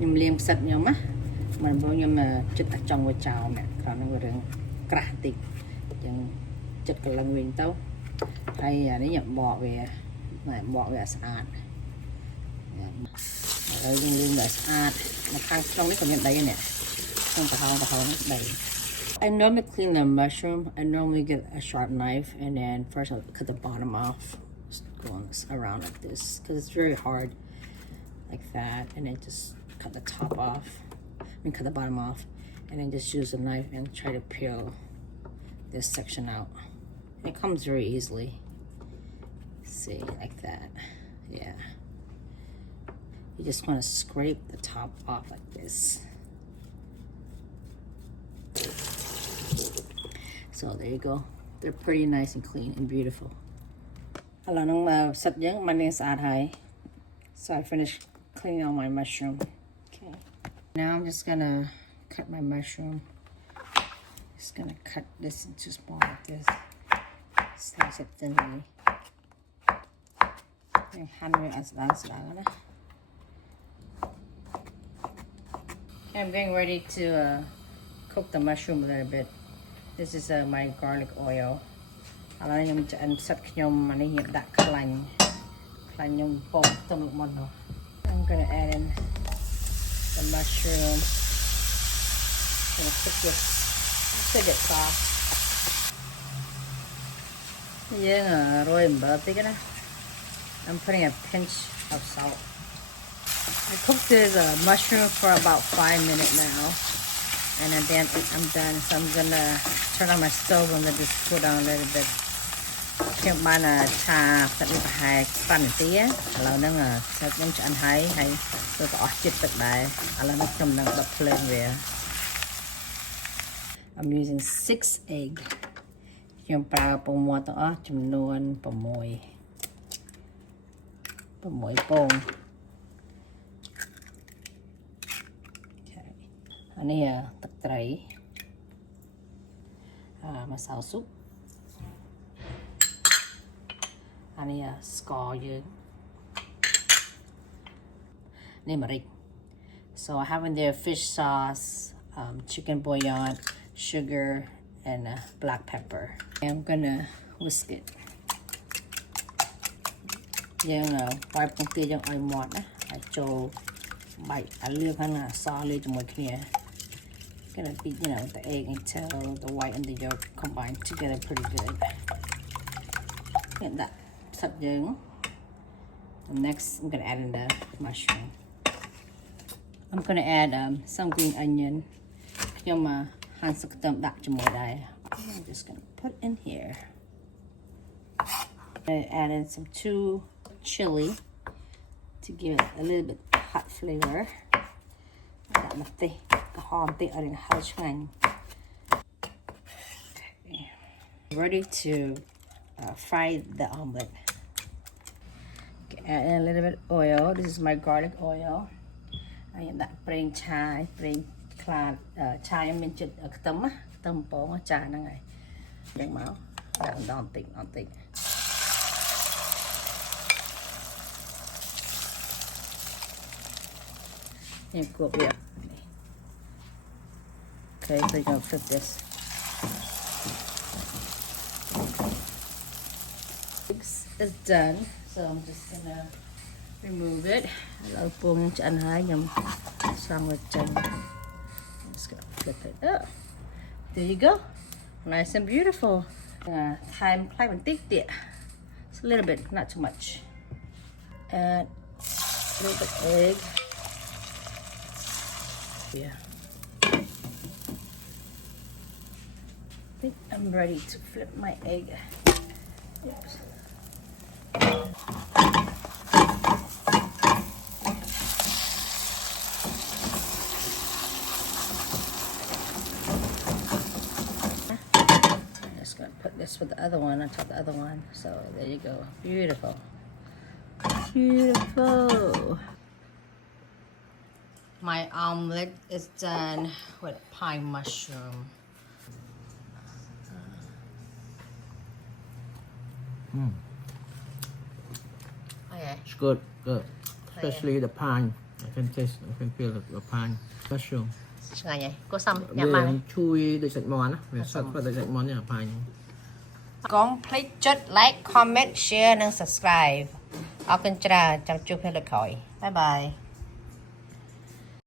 nhum liềm sạch nhum á mình bao nhum mà chích ở trong cái chảo nè còn nó vừa cắt tịt chẳng chích cái lăng nguyên tấu hay nếu nhập bọ về này bọ về sạch rồi nhum liềm về sạch mà khang trong cái còn nhận đầy nè không phải nó đầy. I normally clean the mushroom. I normally get a sharp knife and then first I'll cut the bottom off, just going around like this because it's very hard, like that, and then just cut the top off and cut the bottom off, and then just use a knife and try to peel this section out. It comes very easily. See, like that, yeah. You just want to scrape the top off like this. So there you go. They're pretty nice and clean and beautiful. Hello, nung sat yung maning sa adhay. So I finished cleaning all my mushroom. Okay. Now I'm just gonna cut my mushroom. Just gonna cut this into small like this. Slice it thinly. I'm getting ready to cook the mushroom a little bit. This is my garlic oil. I'm going to add the mushroom. I'm going to cook this till it soft. I'm putting a pinch of salt. I cooked this mushroom for about 5 minutes now. And then I'm done, so I'm gonna turn on my stove and let this cool down a little bit. Can't mind a cha that we have fun tea. Allow them set them to high, so the orchid that by allow them from the plain there. I'm using 6 eggs. You can put water off to noon for moi bone. Anh này tắc trái masala soup. Anh này score dương. Này mà rịch. So I have in there fish sauce, chicken bouillon, sugar, and black pepper. I'm gonna whisk it. Nhưng là vài công ty trong ai mọt á, ai cho bite, I live on solid to my clear. Gonna beat, the egg until the white and the yolk combine together pretty good. Get that subject. Next, I'm gonna add in the mushroom. I'm gonna add some green onion. I'm just gonna put in here. I added some 2 chilli to give it a little bit hot flavor. Okay. Ready to fry the omelet. Okay, add in a little bit of oil. This is my garlic oil. I am that plain chai, plain clad chai em mình chụp tấm á, tấm bóng chai nó này. Đừng máu, đòn tịnh. Em cuộn việc. Okay, so you're gonna flip this. It's done, so I'm just gonna remove it. I'm just gonna flip it up. There you go, nice and beautiful. Time play and thick there. It's a little bit, not too much. Add a little bit of egg. Yeah. I think I'm ready to flip my egg. Oops. I'm just gonna put this with the other one on top of the other one. So there you go. Beautiful. Beautiful. My omelet is done with pine mushroom. It's good, especially the pine. I can taste I can feel the pine mushroom ឆ្ងាញ់ហើយគួរសមញ៉ាំបាន chui ដូចសាច់មាន់ណាវាសាច់ដូចសាច់មាន់នេះpine កុំភ្លេចចុច like comment share និង subscribe អរគុណច្រើនចាំជួបគ្នាលើកក្រោយបាយបាយ